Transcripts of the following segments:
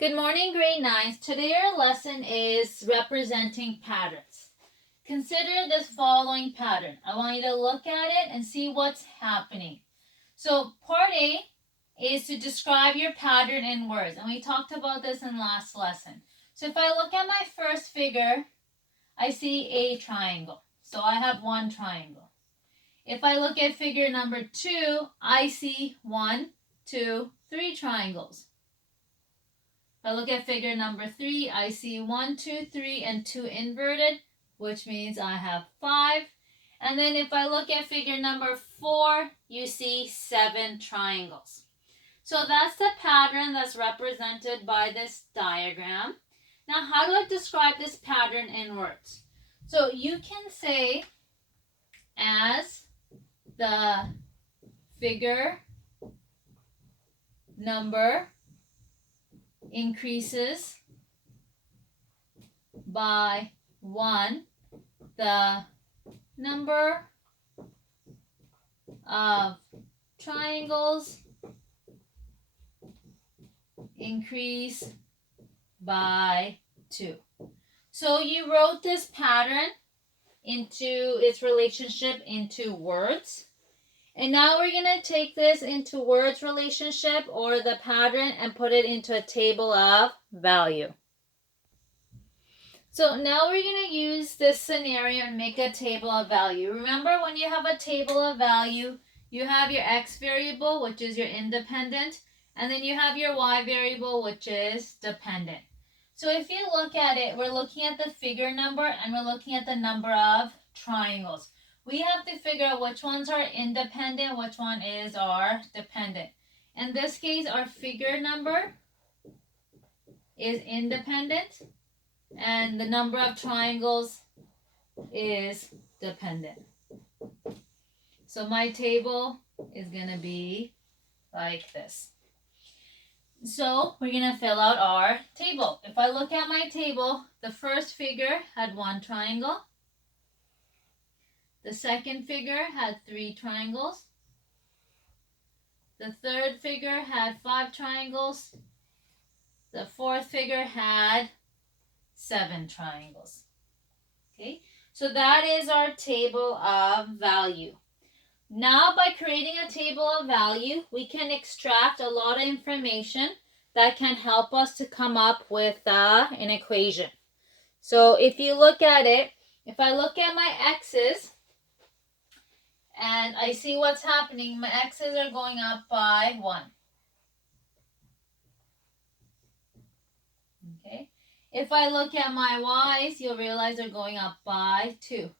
Good morning, grade 9. Today our lesson is representing patterns. Consider this following pattern. I want you to look at it and see what's happening. So part A is to describe your pattern in words. And we talked about this in last lesson. So if I look at my first figure, I see a triangle. So I have one triangle. If I look at figure number 2, I see 1, 2, 3 triangles. If I look at figure number 3, I see 1, 2, 3, and 2 inverted, which means I have 5. And then if I look at figure number 4, you see 7 triangles. So that's the pattern that's represented by this diagram. Now, how do I describe this pattern in words? So you can say as the figure number increases by 1, the number of triangles increase by 2. So you wrote this pattern into its relationship into words. And now we're going to take this into words relationship or the pattern and put it into a table of value. So now we're going to use this scenario and make a table of value. Remember, when you have a table of value, you have your x variable, which is your independent, and then you have your y variable, which is dependent. So if you look at it, we're looking at the figure number and we're looking at the number of triangles. We have to figure out which ones are independent, which one is our dependent. In this case, our figure number is independent and the number of triangles is dependent. So my table is going to be like this. So we're going to fill out our table. If I look at my table, the first figure had 1 triangle. The second figure had 3 triangles. The third figure had 5 triangles. The fourth figure had 7 triangles. Okay, so that is our table of value. Now, by creating a table of value, we can extract a lot of information that can help us to come up with an equation. So if you look at it, if I look at my x's and I see what's happening, my x's are going up by 1. Okay. If I look at my y's, you'll realize they're going up by 2.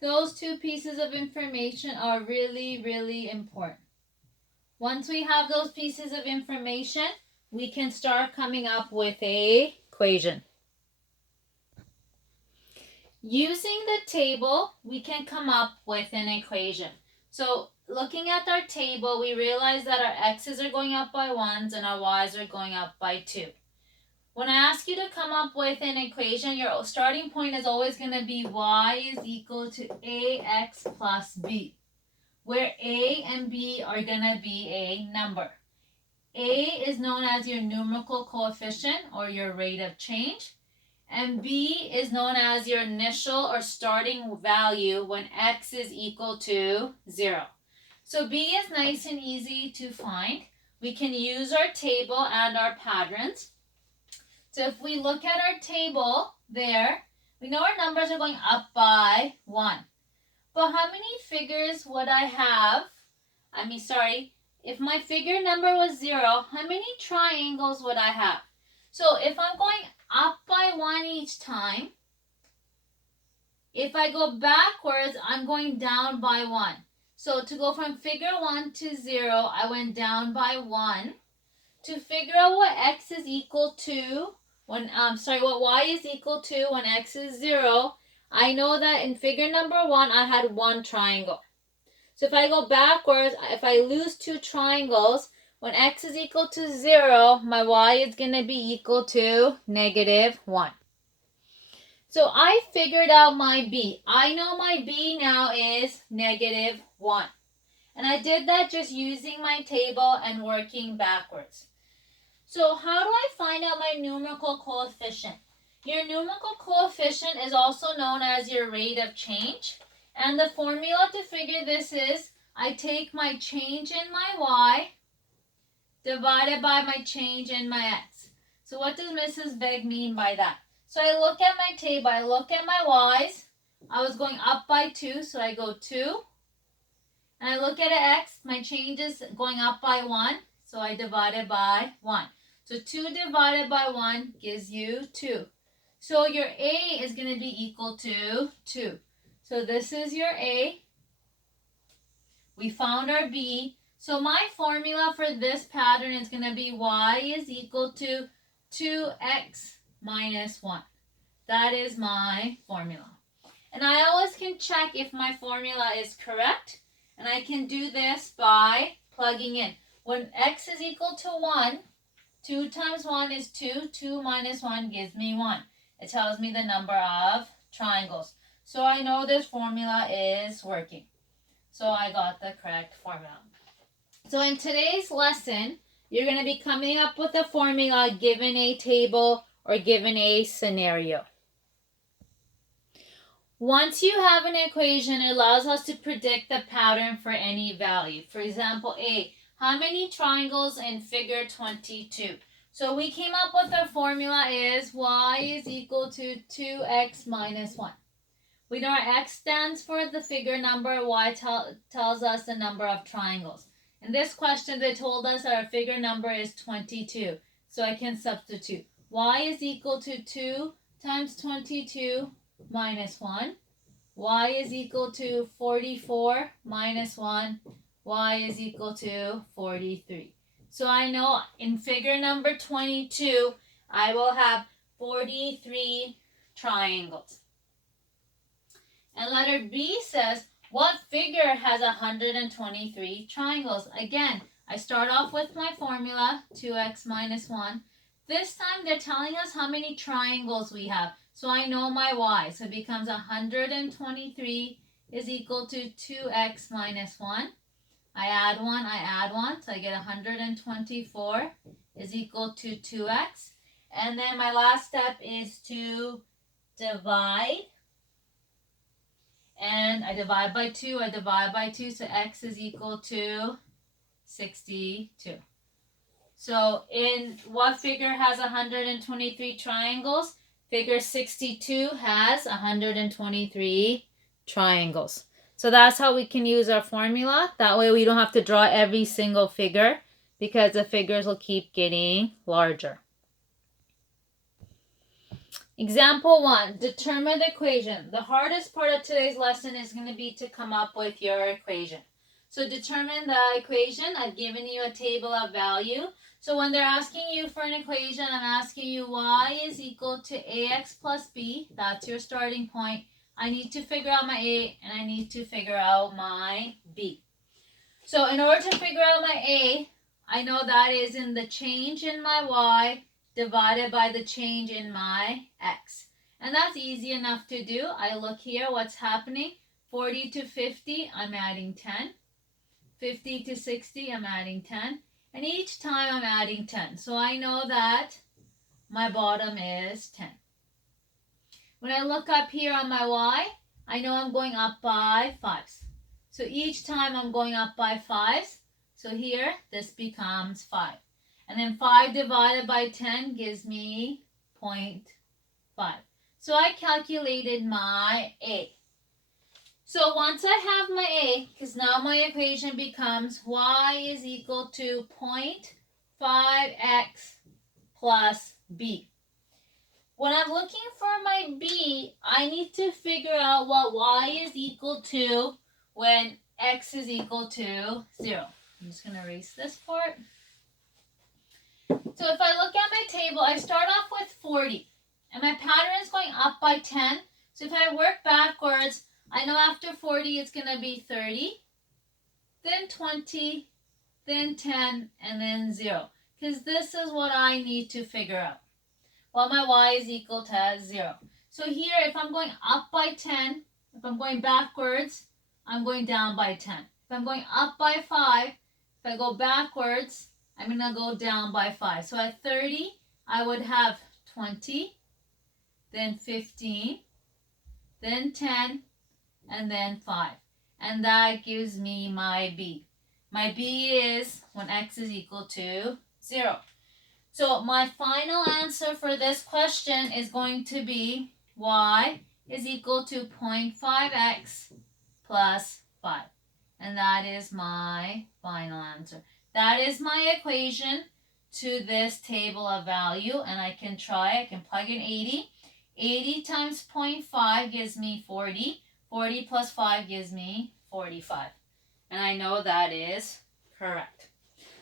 Those 2 pieces of information are really, really important. Once we have those pieces of information, we can start coming up with an equation. Using the table, we can come up with an equation. So looking at our table, we realize that our x's are going up by 1s and our y's are going up by 2. When I ask you to come up with an equation, your starting point is always going to be y is equal to ax plus b, where a and b are going to be a number. A is known as your numerical coefficient or your rate of change, and b is known as your initial or starting value when x is equal to 0. So b is nice and easy to find. We can use our table and our patterns. So if we look at our table there, we know our numbers are going up by 1. But how many figures would I have? If my figure number was 0, how many triangles would I have? So if I'm going up by 1 each time, if I go backwards, I'm going down by 1. So to go from figure 1 to 0, I went down by 1. To figure out what x is equal to, what y is equal to when x is 0, I know that in figure number 1, I had 1 triangle. So if I go backwards, if I lose 2 triangles, when x is equal to 0, my y is going to be equal to -1. So I figured out my b. I know my b now is -1. And I did that just using my table and working backwards. So how do I find out my numerical coefficient? Your numerical coefficient is also known as your rate of change. And the formula to figure this is I take my change in my y divided by my change in my x. So what does Mrs. Beg mean by that? So I look at my table, I look at my y's. I was going up by 2, so I go 2. And I look at an x, my change is going up by 1, so I divide it by 1. So 2 divided by 1 gives you 2. So your A is going to be equal to 2. So this is your A. We found our B. So my formula for this pattern is going to be y is equal to 2x minus 1. That is my formula. And I always can check if my formula is correct. And I can do this by plugging in. When x is equal to 1, 2 times 1 is 2. 2 minus 1 gives me 1. It tells me the number of triangles. So I know this formula is working. So I got the correct formula. So in today's lesson, you're going to be coming up with a formula given a table or given a scenario. Once you have an equation, it allows us to predict the pattern for any value. For example, A, how many triangles in figure 22? So we came up with our formula is y is equal to 2x minus 1. We know our x stands for the figure number, y tells us the number of triangles. In this question, they told us our figure number is 22. So I can substitute. Y is equal to 2 times 22 minus 1. Y is equal to 44 minus 1. Y is equal to 43. So I know in figure number 22, I will have 43 triangles. And letter B says, what figure has 123 triangles? Again, I start off with my formula, 2x minus 1. This time they're telling us how many triangles we have. So I know my y. So it becomes 123 is equal to 2x minus 1. I add 1. So I get 124 is equal to 2x. And then my last step is to divide. And I divide by 2. So x is equal to 62. So in what figure has 123 triangles? Figure 62 has 123 triangles. So that's how we can use our formula. That way we don't have to draw every single figure because the figures will keep getting larger. Example 1, determine the equation. The hardest part of today's lesson is going to be to come up with your equation. So determine the equation. I've given you a table of value. So when they're asking you for an equation, I'm asking you y is equal to ax plus b. That's your starting point. I need to figure out my a and I need to figure out my b. So in order to figure out my a, I know that is in the change in my y divided by the change in my x. And that's easy enough to do. I look here, what's happening? 40 to 50, I'm adding 10. 50 to 60, I'm adding 10. And each time I'm adding 10. So I know that my bottom is 10. When I look up here on my y, I know I'm going up by 5s. So each time I'm going up by 5s. So here, this becomes 5. And then 5 divided by 10 gives me 0.5. So I calculated my A. So once I have my A, because now my equation becomes y is equal to 0.5x plus b. When I'm looking for my b, I need to figure out what y is equal to when x is equal to 0. I'm just going to erase this part. So if I look at my table, I start off with 40. And my pattern is going up by 10. So if I work backwards, I know after 40 it's going to be 30, then 20, then 10, and then 0. Because this is what I need to figure out. Well, my y is equal to 0. So here, if I'm going up by 10, if I'm going backwards, I'm going down by 10. If I'm going up by 5, if I go backwards, I'm going to go down by 5. So at 30, I would have 20, then 15, then 10, and then 5. And that gives me my b. My b is when x is equal to 0. So my final answer for this question is going to be y is equal to 0.5x plus 5. And that is my final answer. That is my equation to this table of value. And I can plug in 80. 80 times 0.5 gives me 40. 40 plus 5 gives me 45. And I know that is correct.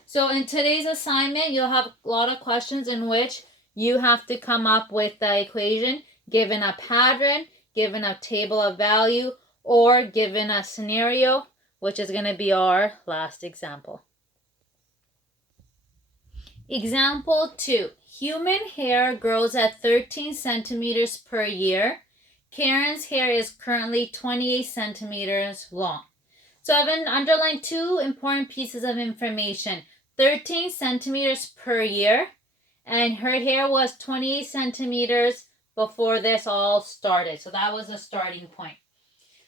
So in today's assignment, you'll have a lot of questions in which you have to come up with the equation given a pattern, given a table of value, or given a scenario, which is going to be our last example. Example 2. Human hair grows at 13 centimeters per year. Karen's hair is currently 28 centimeters long. So I've underlined two important pieces of information. 13 centimeters per year, and her hair was 28 centimeters before this all started. So that was a starting point.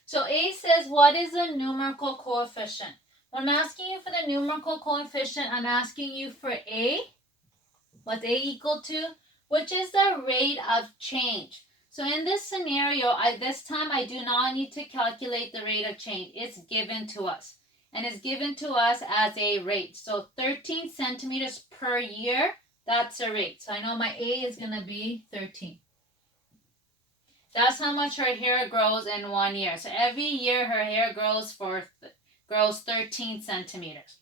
So A says, what is the numerical coefficient? When I'm asking you for the numerical coefficient, I'm asking you for A. What's A equal to? Which is the rate of change. So in this scenario, this time I do not need to calculate the rate of change. It's given to us. And it's given to us as a rate. So 13 centimeters per year, that's a rate. So I know my A is going to be 13. That's how much her hair grows in 1 year. So every year her hair grows 13 centimeters.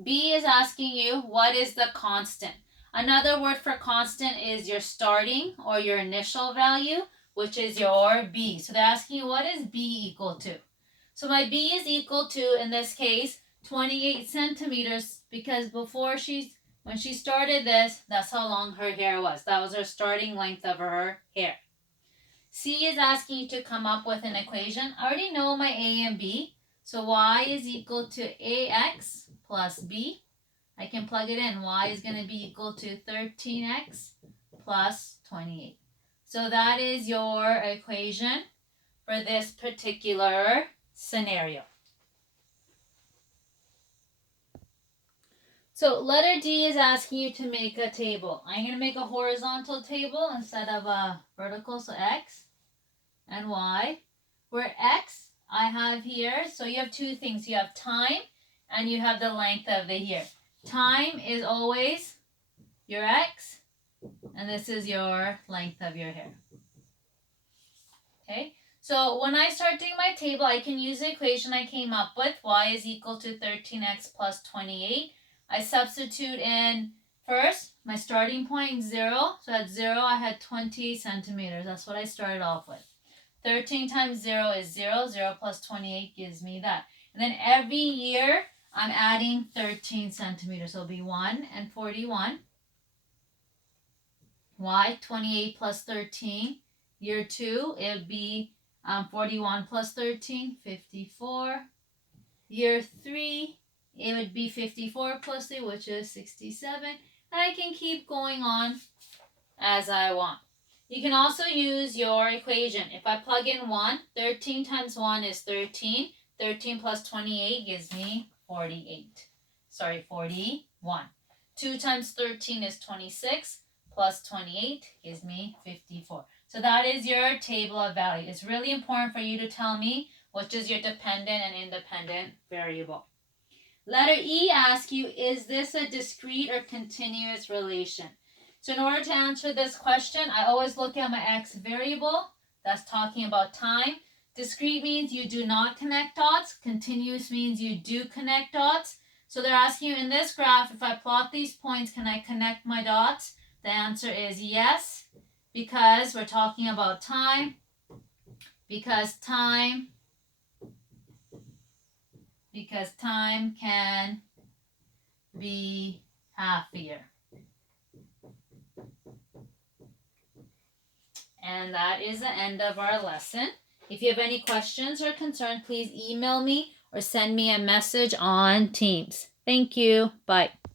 B is asking you, what is the constant? Another word for constant is your starting or your initial value, which is your B. So they're asking you, what is B equal to? So my B is equal to, in this case, 28 centimeters, because when she started this, that's how long her hair was. That was her starting length of her hair. C is asking you to come up with an equation. I already know my A and B. So y is equal to ax plus b. I can plug it in. Y is going to be equal to 13x plus 28. So that is your equation for this particular scenario. So letter D is asking you to make a table. I'm going to make a horizontal table instead of a vertical, so x and y. Where x I have here, so you have two things. You have time and you have the length of the hair. Time is always your x, and this is your length of your hair. Okay, so when I start doing my table, I can use the equation I came up with. Y is equal to 13x plus 28. I substitute in first my starting point 0. So at 0, I had 20 centimeters. That's what I started off with. 13 times 0 is 0. 0 plus 28 gives me that. And then every year, I'm adding 13 centimeters. So it'll be 1 and 41. Y, 28 plus 13. Year 2, it would be 41 plus 13, 54. Year 3, it would be 54 plus 3, which is 67. And I can keep going on as I want. You can also use your equation. If I plug in 1, 13 times 1 is 13. 13 plus 28 gives me 41. 2 times 13 is 26, plus 28 gives me 54. So that is your table of value. It's really important for you to tell me which is your dependent and independent variable. Letter E asks you, is this a discrete or continuous relation? So in order to answer this question, I always look at my x variable. That's talking about time. Discrete means you do not connect dots. Continuous means you do connect dots. So they're asking you in this graph, if I plot these points, can I connect my dots? The answer is yes, because we're talking about time. Because time can be half a year. And that is the end of our lesson. If you have any questions or concerns, please email me or send me a message on Teams. Thank you. Bye.